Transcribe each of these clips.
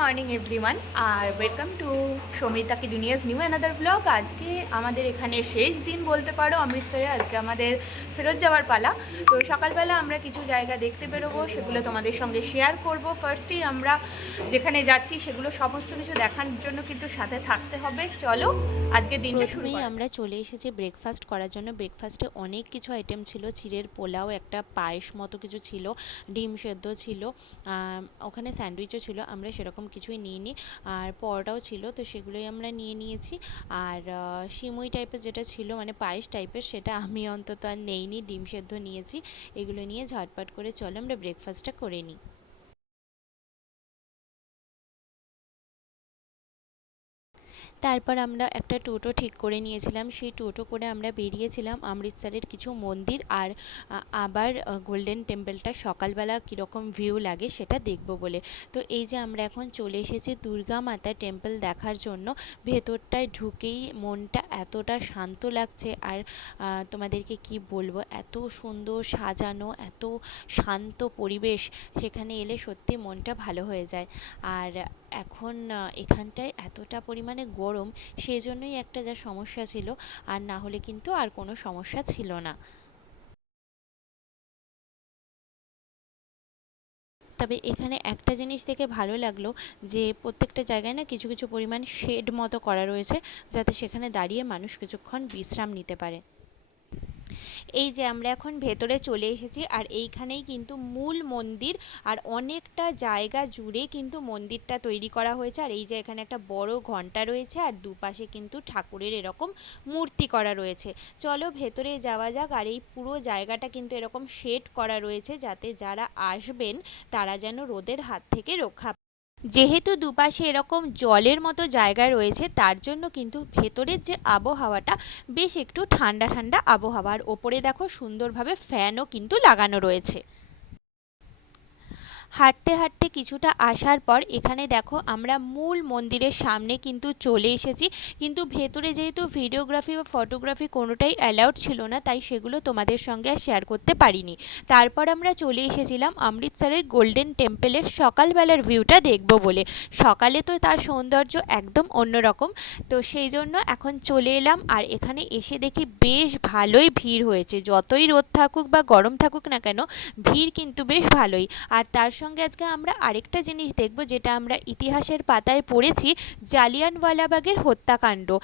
Morning everyone. R welcome to Samita কি দুনিয়াজ new another blog. আজকে আমাদের এখানে শেষ দিন বলতে পারো অমৃতসরে আজকে আমাদের ফেরত যাওয়ার পালা। তো সকালবেলা আমরা কিছু জায়গা দেখতে বেরোবো সেগুলো তোমাদের সঙ্গে শেয়ার করব। ফার্স্টেই আমরা যেখানে যাচ্ছি সেগুলো সমস্ত কিছু দেখার জন্য কিন্তু সাথে থাকতে হবে। চলো আজকে দিনটা শুরু আমরা চলে এসেছি ব্রেকফাস্ট করার জন্য। ব্রেকফাস্টে অনেক কিছু আইটেম ছিল চিড়ের পোলাও একটা পায়েস মতো কিছু ছিল ডিম সেদ্ধ ছিল ওখানে স্যান্ডউইচও ছিল। আমরা সেরকম কিছুই নিইনি। আর পরোটাও ছিল, তো সেগুলোই আমরা নিয়ে নিয়েছি। আর সিমুই টাইপের যেটা ছিল মানে পায়েস টাইপের সেটা আমি অন্তত আর নেইনি, ডিম সেদ্ধ নিয়েছি। এগুলো নিয়ে ঝটপট করে চলো আমরা ব্রেকফাস্টটা করে নিই। তারপর আমরা একটা টোটো ঠিক করে নিয়েছিলাম। সেই টোটো করে আমরা বেরিয়েছিলাম অমৃতসরের কিছু মন্দির আর আবার গোল্ডেন টেম্পলটা সকালবেলা কীরকম ভিউ লাগে সেটা দেখব বলে। তো এই যে আমরা এখন চলে এসেছি দুর্গা মাতা টেম্পল দেখার জন্য। ভেতরটায় ঢুকেই মনটা এতটা শান্ত লাগছে আর তোমাদেরকে কি বলব? এত সুন্দর সাজানো, এত শান্ত পরিবেশ সেখানে এলে সত্যি মনটা ভালো হয়ে যায়। আর এখন এখানটায় এতটা পরিমাণে গরম সেই জন্যই একটা যা সমস্যা ছিল। আর না হলে কিন্তু আর কোনো সমস্যা ছিল না। তবে এখানে একটা জিনিস দেখে ভালো লাগল যে প্রত্যেকটা জায়গায় না কিছু কিছু পরিমাণ শেড মতো করা রয়েছে যাতে সেখানে দাঁড়িয়ে মানুষ কিছুক্ষণ বিশ্রাম নিতে পারে। এই যে আমরা এখন ভেতরে চলে এসেছি আর এইখানেই কিন্তু মূল মন্দির আর অনেকটা জায়গা জুড়ে কিন্তু মন্দিরটা তৈরি করা হয়েছে। আর এই যে এখানে একটা বড় ঘণ্টা রয়েছে আর দুপাশে কিন্তু ঠাকুরের এরকম মূর্তি করা রয়েছে। চলো ভেতরে যাওয়া যাক আর এই পুরো জায়গাটা কিন্তু এরকম শেড করা রয়েছে যাতে যারা আসবেন তারা যেন রোদের হাত থেকে রক্ষা যেহেতু দুপাশে এরকম জলের মতো জায়গা রয়েছে, তার জন্য কিন্তু ভেতরের যে আবহাওয়াটা বেশ একটু ঠান্ডা ঠান্ডা আবহাওয়ার ওপরে দেখো সুন্দরভাবে ফ্যানও কিন্তু লাগানো রয়েছে। হাঁটতে হাঁটতে কিছুটা আসার পর এখানে দেখো আমরা মূল মন্দিরের সামনে কিন্তু চলে এসেছি। কিন্তু ভেতরে যেহেতু ভিডিওগ্রাফি বা ফটোগ্রাফি কোনোটাই অ্যালাউড ছিল না, তাই সেগুলো তোমাদের সঙ্গে আর শেয়ার করতে পারিনি। তারপর আমরা চলে এসেছিলাম অমৃতসরের গোল্ডেন টেম্পলের সকালবেলার ভিউটা দেখব বলে। সকালে তো তার সৌন্দর্য একদম অন্যরকম। তো সেই জন্য এখন চলে এলাম আর এখানে এসে দেখি বেশ ভালোই ভিড় হয়েছে। যতই রোদ থাকুক বা গরম থাকুক না কেন, ভিড় কিন্তু বেশ ভালোই। আর তার সঙ্গে আজকে আমরা আরেকটা জিনিস দেখব যেটা আমরা ইতিহাসের পাতায় পড়েছি জালিয়ানওয়ালাবাগের হত্যাকাণ্ড।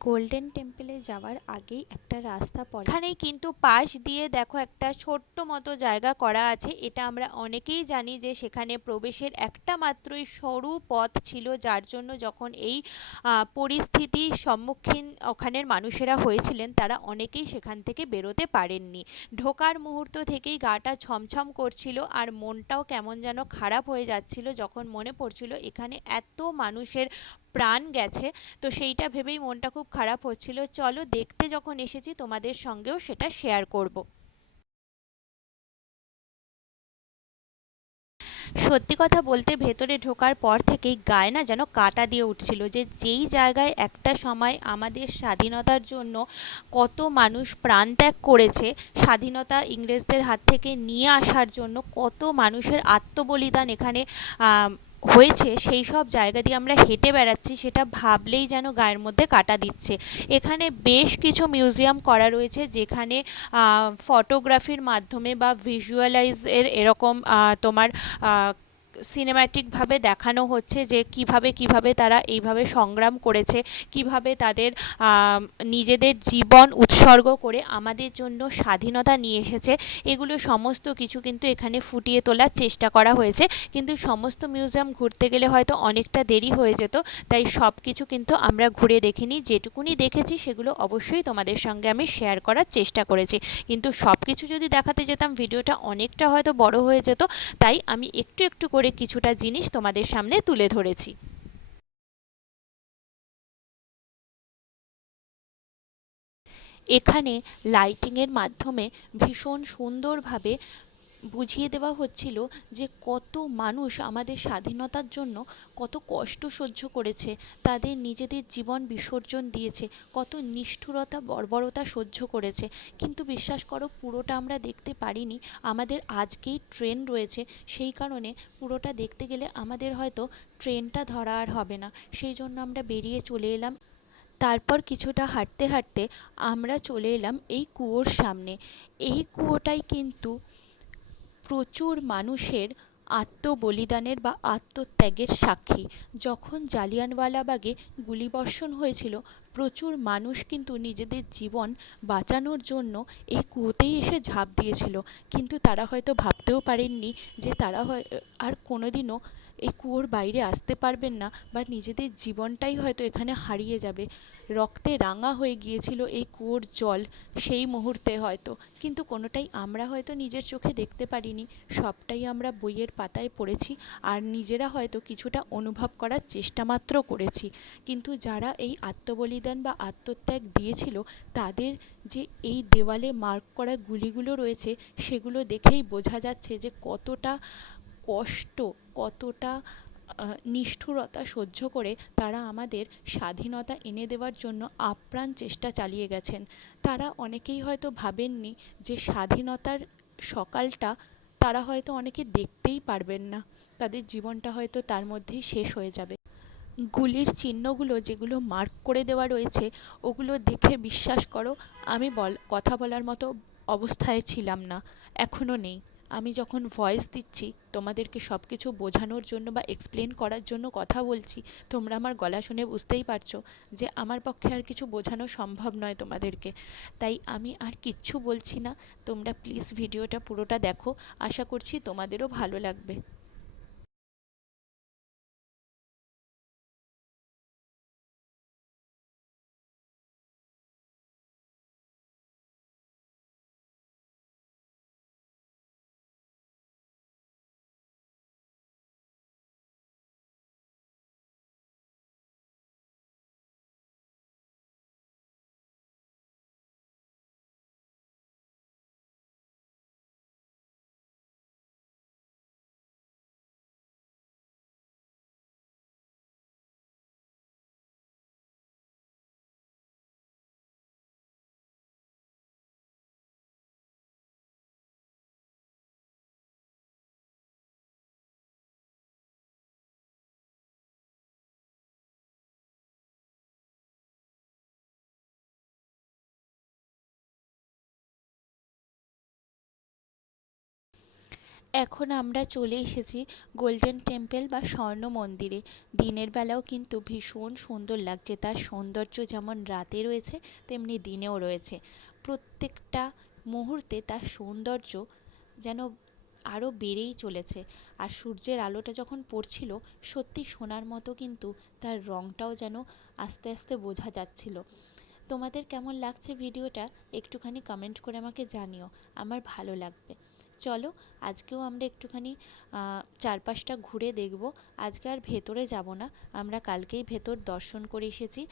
গোল্ডেন টেম্পলে যাওয়ার আগেই একটা রাস্তা পড়ে। এখানেই কিন্তু পাশ দিয়ে দেখো একটা ছোট্ট মতো জায়গা করা আছে। এটা আমরা অনেকেই জানি যে সেখানে প্রবেশের একটা মাত্রই সরু পথ ছিল যার জন্য যখন এই আহ, পরিস্থিতির সম্মুখীন ওখানের মানুষেরা হয়েছিলেন তারা অনেকেই সেখান থেকে বেরোতে পারেননি। ঢোকার মুহূর্ত থেকেই গাটা ছমছম করছিল আর মনটাও কেমন যেন খারাপ হয়ে যাচ্ছিল যখন মনে পড়ছিল এখানে এত মানুষের প্রাণ গেছে। তো সেইটা ভেবেই মনটা খুব খারাপ হচ্ছিল। চলো দেখতে যখন এসেছি তোমাদের সঙ্গেও সেটা শেয়ার করব। সত্যি কথা বলতে ভেতরে ঢোকার পর থেকেই গায়ে না যেন কাটা দিয়ে উঠছিল যে যেই জায়গায় একটা সময় আমাদের স্বাধীনতার জন্য কত মানুষ প্রাণ ত্যাগ করেছে, স্বাধীনতা ইংরেজদের হাত থেকে নিয়ে আসার জন্য কত মানুষের আত্মবলিদান এখানে হয়েছে, সেই সব জায়গা দিয়ে আমরা হেঁটে বেড়াচ্ছি, সেটা ভাবলেই যেন গায়ের মধ্যে কাটা দিচ্ছে। এখানে বেশ কিছু মিউজিয়াম করা রয়েছে, যেখানে ফটোগ্রাফির মাধ্যমে বা ভিজুয়ালাইজ এর এরকম তোমার সিনেম্যাটিকভাবে দেখানো হচ্ছে যে কীভাবে কীভাবে তারা এইভাবে সংগ্রাম করেছে, কীভাবে তাদের নিজেদের জীবন উৎসর্গ করে আমাদের জন্য স্বাধীনতা নিয়ে এসেছে। এগুলো সমস্ত কিছু কিন্তু এখানে ফুটিয়ে তোলার চেষ্টা করা হয়েছে। কিন্তু সমস্ত মিউজিয়াম ঘুরতে গেলে হয়তো অনেকটা দেরি হয়ে যেত। তাই সব কিছু কিন্তু আমরা ঘুরে দেখিনি। যেটুকুনি দেখেছি সেগুলো অবশ্যই তোমাদের সঙ্গে আমি শেয়ার করার চেষ্টা করেছি। কিন্তু সব কিছু যদি দেখাতে যেতাম, ভিডিওটা অনেকটা হয়তো বড় হয়ে যেত। তাই আমি একটু একটু করে কিছুটা জিনিস তোমাদের সামনে তুলে ধরেছি। এখানে লাইটিংয়ের মাধ্যমে ভীষণ সুন্দরভাবে বুঝিয়ে দেওয়া হচ্ছিল যে কত মানুষ আমাদের স্বাধীনতার জন্য কত কষ্ট সহ্য করেছে, তাদের নিজেদের জীবন বিসর্জন দিয়েছে, কত নিষ্ঠুরতা, বর্বরতা সহ্য করেছে। কিন্তু বিশ্বাস করো, পুরোটা আমরা দেখতে পারিনি, আমাদের আজকেই ট্রেন রয়েছে, সেই কারণে পুরোটা দেখতে গেলে আমাদের হয়তো ট্রেনটা ধরা আর হবে না। সেই জন্য আমরা বেরিয়ে চলে এলাম। তারপর কিছুটা হাঁটতে হাঁটতে আমরা চলে এলাম এই কুয়োর সামনে। এই কুয়োটাই কিন্তু প্রচুর মানুষের আত্মবলিদানের বা আত্মত্যাগের সাক্ষী। যখন জালিয়ানওয়ালাবাগে গুলিবর্ষণ হয়েছিল, প্রচুর মানুষ কিন্তু নিজেদের জীবন বাঁচানোর জন্য এই কুয়োতেই এসে ঝাঁপ দিয়েছিল। কিন্তু তারা হয়তো ভাবতেও পারেননি যে তারা আর কোনো দিনও এই কুয়োর বাইরে আসতে পারবেন না বা নিজেদের জীবনটাই হয়তো এখানে হারিয়ে যাবে। রক্তে রাঙা হয়ে গিয়েছিল এই কুয়োর জল সেই মুহূর্তে হয়তো। কিন্তু কোনোটাই আমরা হয়তো নিজের চোখে দেখতে পারিনি। সবটাই আমরা বইয়ের পাতায় পড়েছি আর নিজেরা হয়তো কিছুটা অনুভব করার চেষ্টা মাত্র করেছি। কিন্তু যারা এই আত্মবলিদান বা আত্মত্যাগ দিয়েছিল, তাদের যে এই দেওয়ালে মার্ক করা গুলিগুলো রয়েছে, সেগুলো দেখেই বোঝা যাচ্ছে যে কতটা কষ্ট কতটা নিষ্ঠুরতা সহ্য করে তারা আমাদের স্বাধীনতা এনে দেওয়ার জন্য আপ্রাণ চেষ্টা চালিয়ে গেছেন। তারা অনেকেই হয়তো ভাবেননি যে স্বাধীনতার সকালটা তারা হয়তো অনেকে দেখতেই পারবেন না। তাদের জীবনটা হয়তো তার মধ্যেই শেষ হয়ে যাবে। গুলির চিহ্নগুলো যেগুলো মার্ক করে দেওয়া রয়েছে, ওগুলো দেখে বিশ্বাস করো, আমি বল, কথা বলার মতো অবস্থায় ছিলাম না। এখনও নেই। আমি যখন ভয়েস দিচ্ছি, তোমাদেরকে সব কিছু বোঝানোর জন্য বা এক্সপ্লেন করার জন্য কথা বলছি, তোমরা আমার গলা শুনে বুঝতেই পারছ যে আমার পক্ষে আর কিছু বোঝানো সম্ভব নয় তোমাদেরকে। তাই আমি আর কিচ্ছু বলছি না। তোমরা প্লিজ ভিডিওটা পুরোটা দেখো। আশা করছি তোমাদেরও ভালো লাগবে। এখন আমরা চলে এসেছি গোল্ডেন টেম্পল বা স্বর্ণ মন্দিরে। দিনের বেলাও কিন্তু ভীষণ সুন্দর লাগছে, তার সৌন্দর্য যেমন রাতে রয়েছে, তেমনি দিনেও রয়েছে। প্রত্যেকটা মুহূর্তে তার সৌন্দর্য যেন আরও বেড়েই চলেছে। আর সূর্যের আলোটা যখন পড়ছিল, সত্যি সোনার মতো কিন্তু তার রঙটাও যেন আস্তে আস্তে বোঝা যাচ্ছিল। তোমাদের কেমন লাগছে ভিডিওটা, একটুখানি কমেন্ট করে আমাকে জানিও, আমার ভালো লাগবে। চলো, আজকেও আমরা একটুখানি চারপাশটা ঘুরে দেখব। আজকে আর ভেতরে যাব না, আমরা কালকেই ভেতর দর্শন করে এসেছি।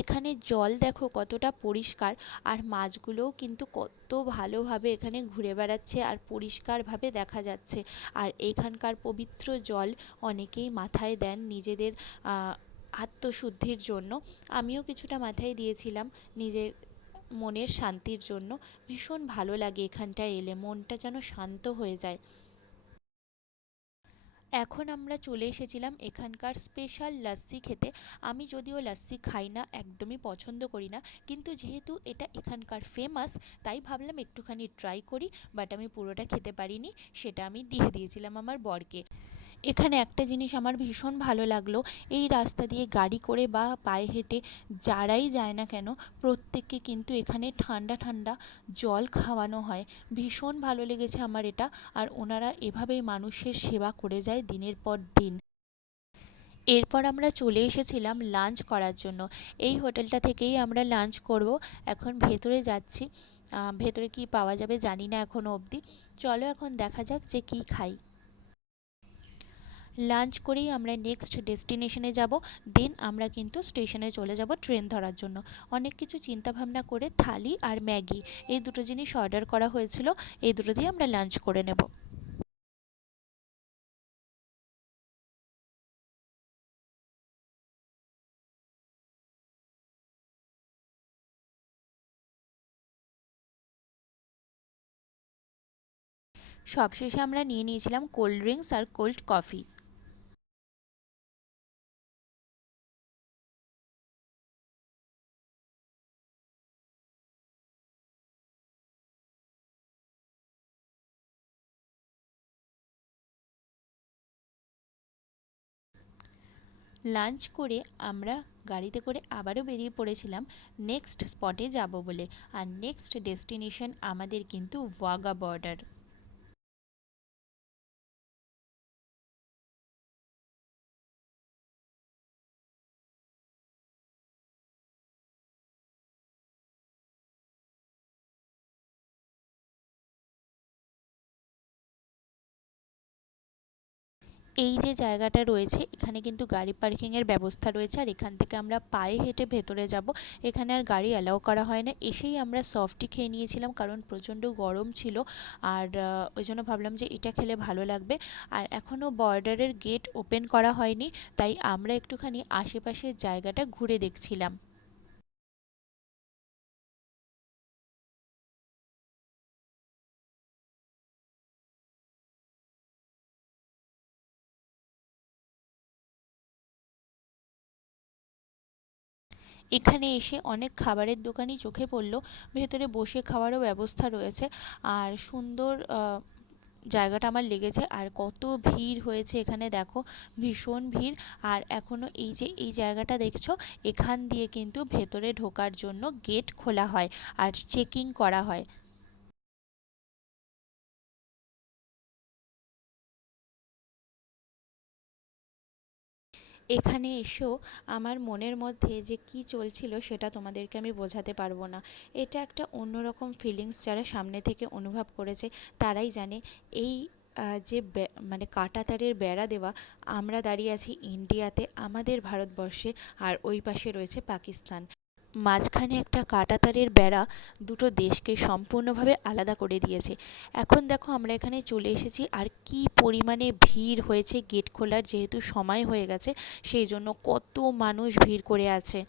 এখানে জল দেখো কতটা পরিষ্কার, আর মাছগুলোও কিন্তু কত ভালোভাবে এখানে ঘুরে বেড়াচ্ছে আর পরিষ্কারভাবে দেখা যাচ্ছে। আর এখানকার পবিত্র জল অনেকেই মাথায় দেন নিজেদের আত্মশুদ্ধির জন্য। আমিও কিছুটা মাথায় দিয়েছিলাম, নিজের মনের শান্তির জন্য ভীষণ ভালো লাগে এখানটায় এলে, মনটা যেন শান্ত হয়ে যায়। এখন আমরা চলে এসেছিলাম এখানকার স্পেশাল লাস্সি খেতে। আমি যদিও লাস্সি খাই না, একদমই পছন্দ করি না, কিন্তু যেহেতু এটা এখানকার ফেমাস তাই ভাবলাম একটুখানি ট্রাই করি বাট আমি পুরোটা খেতে পারিনি, সেটা আমি দিয়ে দিয়েছিলাম আমার বরকে। এখানে একটা জিনিস আমার ভীষণ ভালো লাগল, এই রাস্তা দিয়ে গাড়ি করে বা পায়ে হেঁটে যারাই যায় না কেন, প্রত্যেককে কিন্তু এখানে ঠান্ডা ঠান্ডা জল খাওয়ানো হয়। ভীষণ ভালো লেগেছে আমার এটা, আর ওনারা এভাবেই মানুষের সেবা করে যায় দিনের পর দিন। এরপর আমরা চলে এসেছিলাম লাঞ্চ করার জন্য। এই হোটেলটা থেকেই আমরা লাঞ্চ করব, এখন ভেতরে যাচ্ছি। ভেতরে কি পাওয়া যাবে জানি না এখনও অবধি। চলো এখন দেখা যাক যে কী খাই। লাঞ্চ করেই আমরা নেক্সট ডেস্টিনেশনে যাব, দেন আমরা কিন্তু স্টেশনে চলে যাব ট্রেন ধরার জন্য। অনেক কিছু চিন্তাভাবনা করে থালি আর ম্যাগি, এই দুটো জিনিস অর্ডার করা হয়েছিল, এই দুটো দিয়ে আমরা লাঞ্চ করে নেব। সবশেষে আমরা নিয়ে নিয়েছিলাম কোল্ড ড্রিঙ্কস আর কোল্ড কফি। লাঞ্চ করে আমরা গাড়িতে করে আবারও বেরিয়ে পড়েছিলাম নেক্সট স্পটে যাব বলে। আর নেক্সট ডেস্টিনেশন আমাদের কিন্তু ওয়াগা বর্ডার। এই যে জায়গাটা রয়েছে, এখানে কিন্তু গাড়ি পার্কিংয়ের ব্যবস্থা রয়েছে। আর এখান থেকে আমরা পায়ে হেঁটে ভেতরে যাব। এখানে আর গাড়ি অ্যালাউ করা হয় না। এসেই আমরা সফটই খেয়ে নিয়েছিলাম কারণ প্রচণ্ড গরম ছিল। আর ওই জন্য ভাবলাম যে এটা খেলে ভালো লাগবে। আর এখনও বর্ডারের গেট ওপেন করা হয়নি। তাই আমরা একটুখানি আশেপাশের জায়গাটা ঘুরে দেখছিলাম। এখানে এসে অনেক খাবারের দোকানই চোখে পড়ল। ভেতরে বসে খাওয়ারও ব্যবস্থা রয়েছে। আর সুন্দর জায়গাটা আমার লেগেছে। আর কত ভিড় হয়েছে এখানে, দেখো। ভীষণ ভিড়। আর এখনও এই যে, এই জায়গাটা দেখছ, এখান দিয়ে কিন্তু ভেতরে ঢোকার জন্য গেট খোলা হয়। আর চেকিং করা হয়। এখানে এসেও আমার মনের মধ্যে যে কি চলছিল সেটা তোমাদেরকে আমি বোঝাতে পারব না। এটা একটা অন্যরকম ফিলিংস যারা সামনে থেকে অনুভব করেছে, তারাই জানে এই যে মানে কাঁটাতারের বেড়া দেওয়া, আমরা দাঁড়িয়ে আছি ইন্ডিয়াতে, আমাদের ভারতবর্ষে, আর ওই পাশে রয়েছে পাকিস্তান। মাঝখানে একটা কাঁটাতারের বেড়া দুটো দেশকে সম্পূর্ণভাবে আলাদা করে দিয়েছে। এখন দেখো আমরা এখানে চলে এসেছি আর কি পরিমাণে ভিড় হয়েছে গেট খোলার যেহেতু সময় হয়ে গেছে, সেই জন্য কত মানুষ ভিড় করে আছে।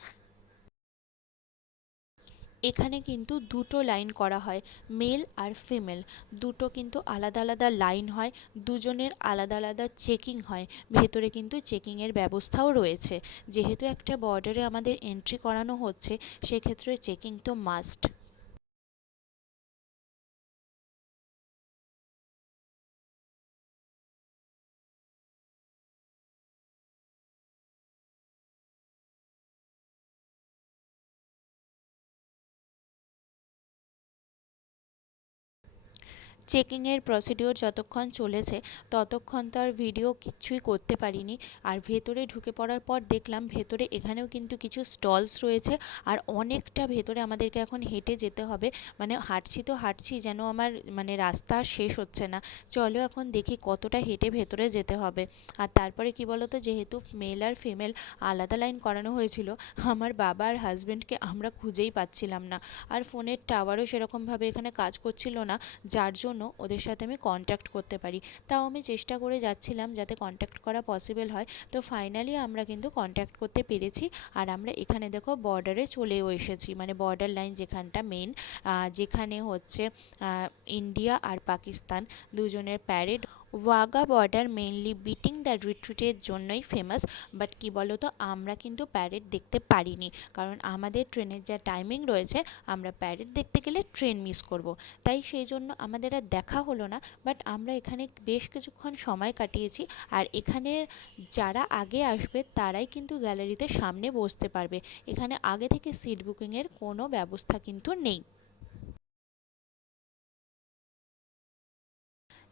এখানে কিন্তু দুটো লাইন করা হয়, মেল আর ফিমেল। দুটো কিন্তু আলাদা আলাদা লাইন হয়, দুজনের আলাদা আলাদা চেকিং হয়। ভেতরে কিন্তু চেকিংয়ের ব্যবস্থাও রয়েছে। যেহেতু একটা বর্ডারে আমাদের এন্ট্রি করানো হচ্ছে, সেক্ষেত্রে চেকিং তো মাস্ট চেকিংয়ের প্রসিডিওর যতক্ষণ চলেছে, ততক্ষণ তো আর ভিডিও কিচ্ছুই করতে পারিনি। আর ভেতরে ঢুকে পড়ার পর দেখলাম ভেতরে এখানেও কিন্তু কিছু স্টলস রয়েছে। আর অনেকটা ভেতরে আমাদেরকে এখন হেঁটে যেতে হবে। মানে হাঁটছি তো হাঁটছি, যেন আমার মানে রাস্তা শেষ হচ্ছে না। চলো এখন দেখি কতটা হেঁটে ভেতরে যেতে হবে। আর তারপরে কি বলো তো যেহেতু মেল আর ফিমেল আলাদা লাইন করানো হয়েছিল, আমার বাবা আর হাজব্যান্ডকে আমরা খুঁজেই পাচ্ছিলাম না। আর ফোনের টাওয়ারও সেরকমভাবে এখানে কাজ করছিল না। যার জন্য জন্য ওদের সাথে আমি কন্ট্যাক্ট করতে পারি। তাও আমি চেষ্টা করে যাচ্ছিলাম যাতে কন্ট্যাক্ট করা পসিবল হয়। তো ফাইনালি আমরা কিন্তু কন্ট্যাক্ট করতে পেরেছি। আর আমরা এখানে দেখো বর্ডারে চলেও এসেছি। মানে বর্ডার লাইন যেখানটা মেন যেখানে হচ্ছে ইন্ডিয়া আর পাকিস্তান দুজনের parade Wagah border mainly beating the রিট্রিটের জন্যই ফেমাস, বাট কী বলো তো আমরা কিন্তু প্যারেড দেখতে পারিনি। কারণ আমাদের ট্রেনের যা টাইমিং রয়েছে, আমরা প্যারেড দেখতে গেলে ট্রেন মিস করব। তাই সেই জন্য আমাদের আর দেখা হলো না, বাট আমরা এখানে বেশ কিছুক্ষণ সময় কাটিয়েছি। আর এখানে যারা আগে আসবে, তারাই কিন্তু গ্যালারিতে সামনে বসতে পারবে। এখানে আগে থেকে সিট বুকিংয়ের কোনো ব্যবস্থা কিন্তু নেই।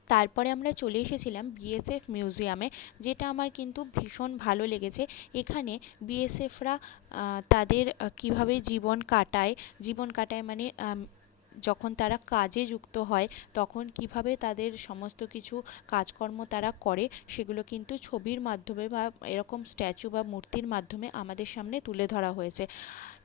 তারপরে আমরা চলে এসেছিলাম বিএসএফ মিউজিয়ামে যেটা আমার কিন্তু ভীষণ ভালো লেগেছে। এখানে বিএসএফরা তাদের কীভাবে জীবন কাটায় জীবন কাটায় মানে যখন তারা কাজে যুক্ত হয়, তখন কীভাবে তাদের সমস্ত কিছু কাজকর্ম তারা করে, সেগুলো কিন্তু ছবির মাধ্যমে বা এরকম স্ট্যাচু বা মূর্তির মাধ্যমে আমাদের সামনে তুলে ধরা হয়েছে।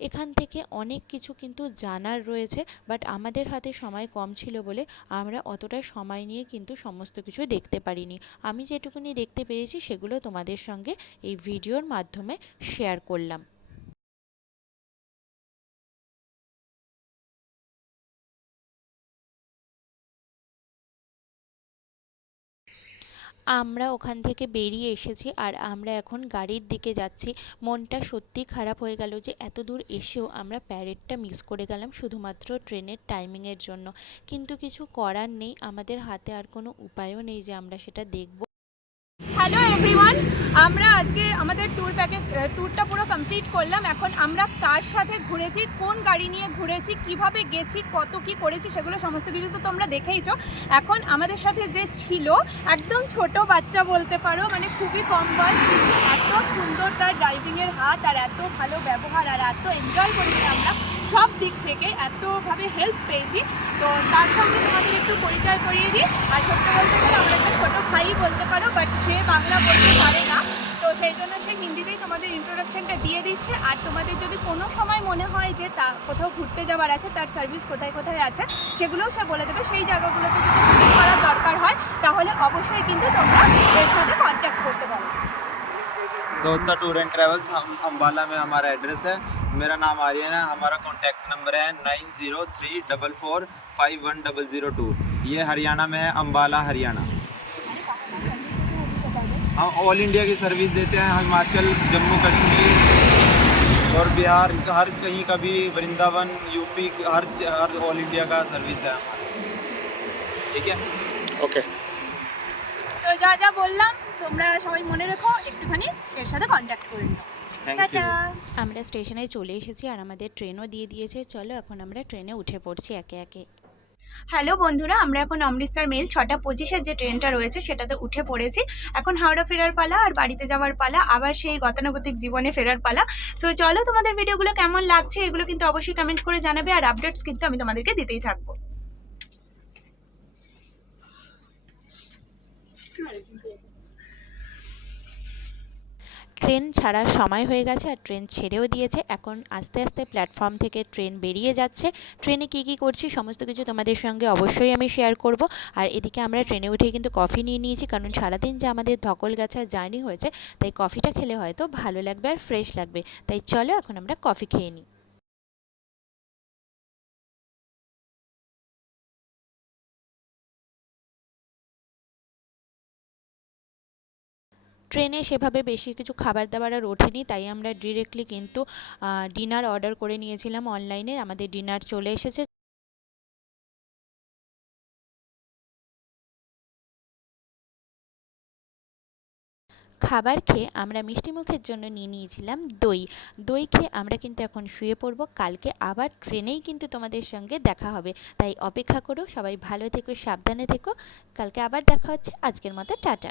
এখান থেকে অনেক কিছু কিন্তু জানার রয়েছে বাট আমাদের হাতে সময় কম ছিল বলে আমরা অতটা সময় নিয়ে কিন্তু সমস্ত কিছু দেখতে পারিনি। আমি যেটুকুনি দেখতে পেরেছি, সেগুলো তোমাদের সঙ্গে এই ভিডিওর মাধ্যমে শেয়ার করলাম। আমরা ওখান থেকে বেরিয়ে এসেছি আর আমরা এখন গাড়ির দিকে যাচ্ছি। মনটা সত্যি খারাপ হয়ে গেল যে এত দূর এসেও আমরা প্যারেডটা মিস করে গেলাম শুধুমাত্র ট্রেনের টাইমিংয়ের জন্য। কিন্তু কিছু করার নেই, আমাদের হাতে আর কোনো উপায়ও নেই যে আমরা সেটা দেখব। হ্যালো এভরিওয়ান আমরা আজকে আমাদের ট্যুর প্যাকেজ ট্যুরটা পুরো কমপ্লিট করলাম। এখন আমরা কার সাথে ঘুরেছি, কোন গাড়ি নিয়ে ঘুরেছি, কীভাবে গেছি, কত কি করেছি, সেগুলো সমস্ত কিছু তো তোমরা দেখেইছো। এখন আমাদের সাথে যে ছিল, একদম ছোট বাচ্চা বলতে পারো মানে খুবই কম বয়স, কিন্তু এত সুন্দর তার ড্রাইভিংয়ের হাত, আর এত ভালো ব্যবহার, আর এত এনজয় করেছি আমরা, সব দিক থেকে এতভাবে হেল্প পেয়েছি। তো তার সঙ্গে তোমাদের একটু পরিচয় করিয়ে দিই। আর সত্যি বলতে গেলে আমার একটা ছোটো ভাই বলতে পারো বাট সে বাংলা বলতে পারে না তো সেই জন্য সে হিন্দিতেই তোমাদের ইন্ট্রোডাকশনটা দিয়ে দিচ্ছে আর তোমাদের যদি কোনো সময় মনে হয় যে তা কোথাও ঘুরতে যাওয়ার আছে তার সার্ভিস কোথায় কোথায় আছে সেগুলোও সে বলে দেবে সেই জায়গাগুলোতে যদি ভিজিট করার দরকার হয় তাহলে অবশ্যই কিন্তু তোমরা এর সাথে কন্ট্যাক্ট করতে পারো सोता टूर एंड ट्रैवल्स हम अम्बाला में हमारा एड्रेस है मेरा नाम आर्यन है हमारा कॉन्टैक्ट नंबर है nine zero three double four five one double zero two ये हरियाणा में है अम्बाला हरियाणा हम ऑल इंडिया की सर्विस देते हैं हिमाचल जम्मू कश्मीर और बिहार हर कहीं का भी वृंदावन यूपी हर हर ऑल इंडिया का सर्विस है हमारा ठीक है ওকে তো যা যা বললাম তোমরা সবাই মনে রেখো একটুখানি এর সাথে কন্ট্যাক্ট করে নিও थैंक টাটা यू আমরা স্টেশনে চলে এসেছি আর আমাদের ট্রেনও দিয়ে দিয়েছে চলো এখন আমরা ট্রেনে উঠে পড়ছি একে একে হ্যালো বন্ধুরা, আমরা এখন অমৃতসর মেল ছটা পঁচিশের যে ট্রেনটা রয়েছে সেটাতে উঠে পড়েছি। এখন হাওড়া ফেরার পালা আর বাড়িতে যাওয়ার পালা, আবার সেই গতানুগতিক জীবনে ফেরার পালা। সো চলো তোমাদের ভিডিওগুলো কেমন লাগছে এগুলো কিন্তু অবশ্যই কমেন্ট করে জানাবে আর আপডেটস কিন্তু আমি তোমাদেরকে দিতেই থাকব। ট্রেন ছাড়ার সময় হয়ে গেছে আর ট্রেন ছেড়েও দিয়েছে। এখন আস্তে আস্তে প্ল্যাটফর্ম থেকে ট্রেন বেরিয়ে যাচ্ছে। ট্রেনে কি কি করছি সমস্ত কিছু তোমাদের সঙ্গে অবশ্যই আমি শেয়ার করব। আর এদিকে আমরা ট্রেনে উঠে কিন্তু কফি নিয়ে নিয়েছি, কারণ সারাদিন যে আমাদের ধকল গাছার জার্নি হয়েছে, তাই কফিটা খেলে হয়তো ভালো লাগবে আর ফ্রেশ লাগবে। তাই চলো এখন আমরা কফি খেয়ে নিই। ট্রেনে সেভাবে বেশি কিছু খাবার দাবার আর ওঠেনি, তাই আমরা ডিরেক্টলি কিন্তু ডিনার অর্ডার করে নিয়েছিলাম অনলাইনে আমাদের ডিনার চলে এসেছে। খাবার খেয়ে আমরা মিষ্টি মুখের জন্য নিয়ে নিয়েছিলাম দই। দই খেয়ে আমরা কিন্তু এখন শুয়ে পড়ব, কালকে আবার ট্রেনেই কিন্তু তোমাদের সঙ্গে দেখা হবে। তাই অপেক্ষা করো, সবাই ভালো থেকো, সাবধানে থেকো, কালকে আবার দেখা হচ্ছে, আজকের মতো টাটা।